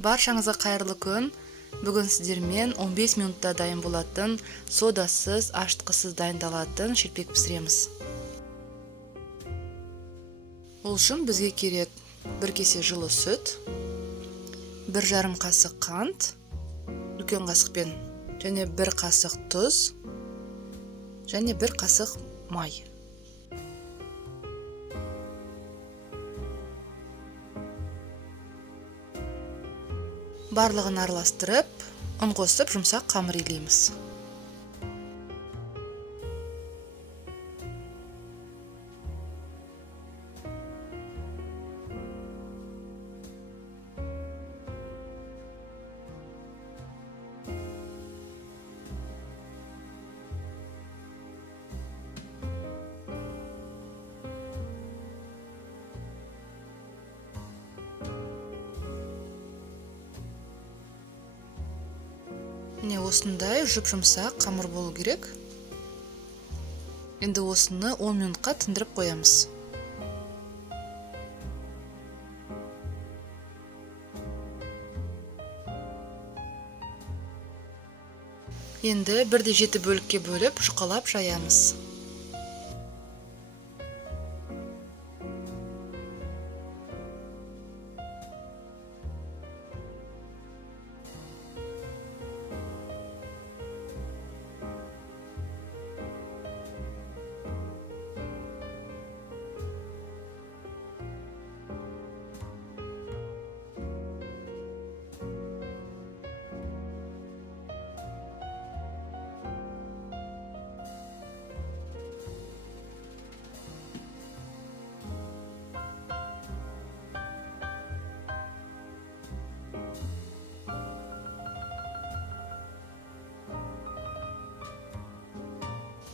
Баршаңызға қайырлы күн. Бүгін сіздермен 15 минутта дайын болатын, содасыз, аштықсыз дайындалатын шелпек пісіреміз. Ол үшін бізге керек 1 кесе жылы сүт, 1,5 қасық қант, үлкен қасықпен, және 1 қасық тұз, және 1 қасық май. Барлығын араластырып, ұн қосып, жұмсақ қамыр илейміз. Міне осындай жұп-жұмсақ қамыр болу керек. Енді осыны 10 минутқа тындырып қоямыз. Енді 1/7 бөлікке бөліп, жұқалап жаямыз.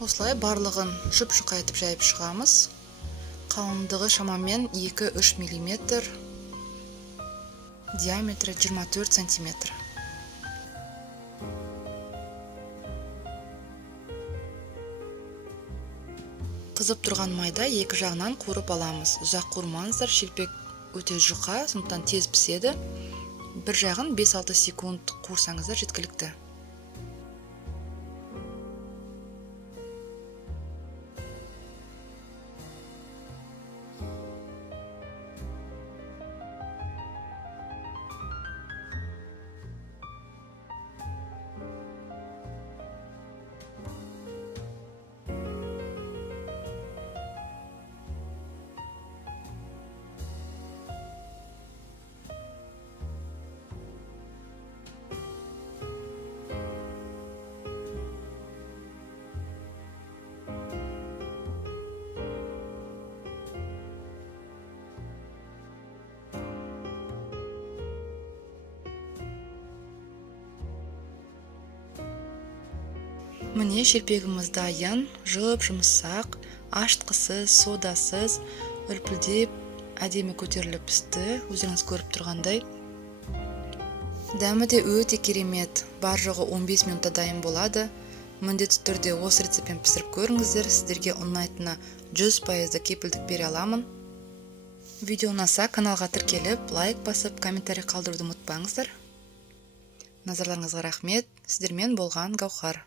Осылай барлығын жұп-жұқа етіп жайып шығамыз. Қалыңдығы шамамен 2-3 мм, диаметрі 24 см. Қызып тұрған майда екі жағынан қуырып аламыз. Ұзақ қуырмаңыздар, шелпек өте жұқа, сондықтан тез піседі. Bir жағын 5-6 секунд қуырсаңыздар жеткілікті. Міне шелпегіміз дайын, жұп-жұмсақ, аштықсыз, содасыз, үлпілдеп, әдемі көтеріліп пісті. Өзіңіз көріп тұрғандай. Дәмі де өте керемет. Бар жоғы 15 минутта дайын болады. Міндетті түрде осы рецептпен пісіріп көріңіздер. Сіздерге ұнайтынына 100% кепілдік бере аламын. Видео ұнаса, каналға тіркеліп, лайк басып, комментарий қалдыруды ұмытпаңыздар. Назарларыңызға рахмет. Сіздермен болған Гаухар.